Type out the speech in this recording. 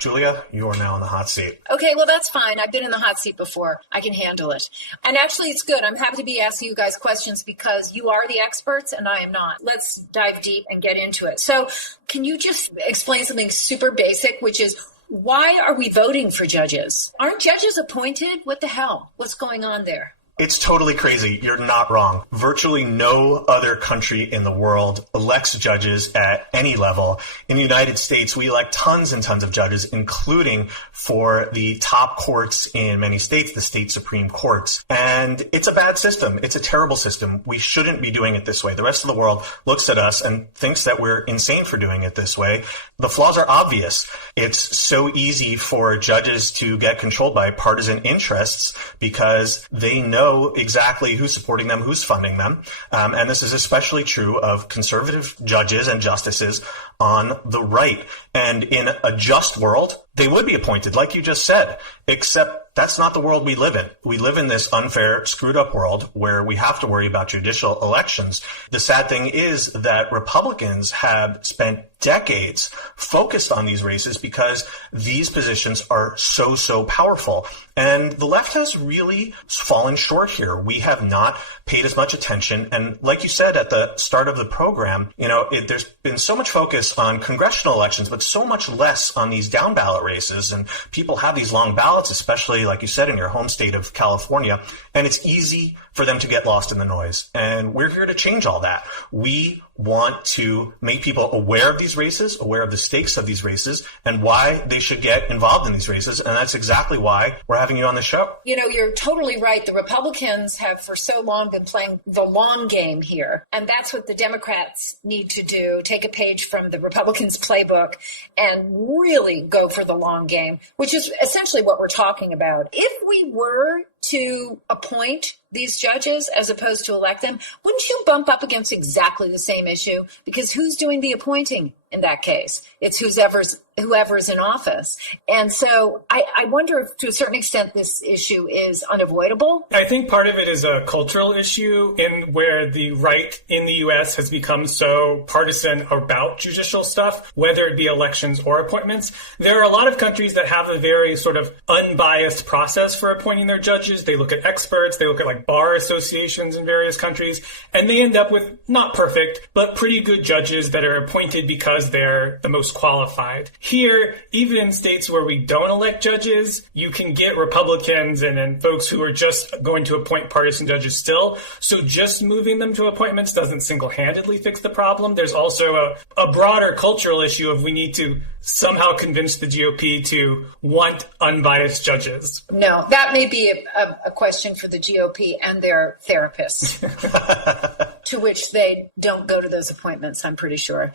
Julia, you are now in the hot seat. Okay, well, that's fine. I've been in the hot seat before. I can handle it. And actually, it's good. I'm happy to be asking you guys questions because you are the experts and I am not. Let's dive deep and get into it. So can you just explain something super basic, which is why are we voting for judges? Aren't judges appointed? What the hell? What's going on there? It's totally crazy. You're not wrong. Virtually no other country in the world elects judges at any level. In the United States, we elect tons and tons of judges, including for the top courts in many states, the state Supreme Courts. And it's a bad system. It's a terrible system. We shouldn't be doing it this way. The rest of the world looks at us and thinks that we're insane for doing it this way. The flaws are obvious. It's so easy for judges to get controlled by partisan interests because they know exactly who's supporting them, who's funding them. And this is especially true of conservative judges and justices on the right. And in a just world, they would be appointed, like you just said, except that's not the world we live in. We live in this unfair, screwed up world where we have to worry about judicial elections. The sad thing is that Republicans have spent decades focused on these races because these positions are so powerful. And the left has really fallen short here. We have not paid as much attention. And like you said at the start of the program, there's been so much focus on congressional elections, but so much less on these down ballot races. And people have these long ballots, especially like you said, in your home state of California. And it's easy for them to get lost in the noise. And we're here to change all that. We want to make people aware of these races, aware of the stakes of these races, and why they should get involved in these races. And that's exactly why we're having you on the show. You're totally right. The Republicans have for so long been playing the long game here. And that's what the Democrats need to do. Take a page from the Republicans' playbook and really go for the long game, which is essentially what we're talking about. If we were to appoint these judges as opposed to elect them, wouldn't you bump up against exactly the same issue? Because who's doing the appointing in that case? It's whoever's in office. And so I wonder if to a certain extent this issue is unavoidable. I think part of it is a cultural issue in where the right in the U.S. has become so partisan about judicial stuff, whether it be elections or appointments. There are a lot of countries that have a very sort of unbiased process for appointing their judges. They look at experts, they look at like bar associations in various countries, and they end up with not perfect, but pretty good judges that are appointed because they're the most qualified. Here, even in states where we don't elect judges, you can get Republicans and folks who are just going to appoint partisan judges still. So just moving them to appointments doesn't single-handedly fix the problem. There's also a broader cultural issue of we need to somehow convince the GOP to want unbiased judges. No, that may be a question for the GOP and their therapists, to which they don't go to those appointments, I'm pretty sure.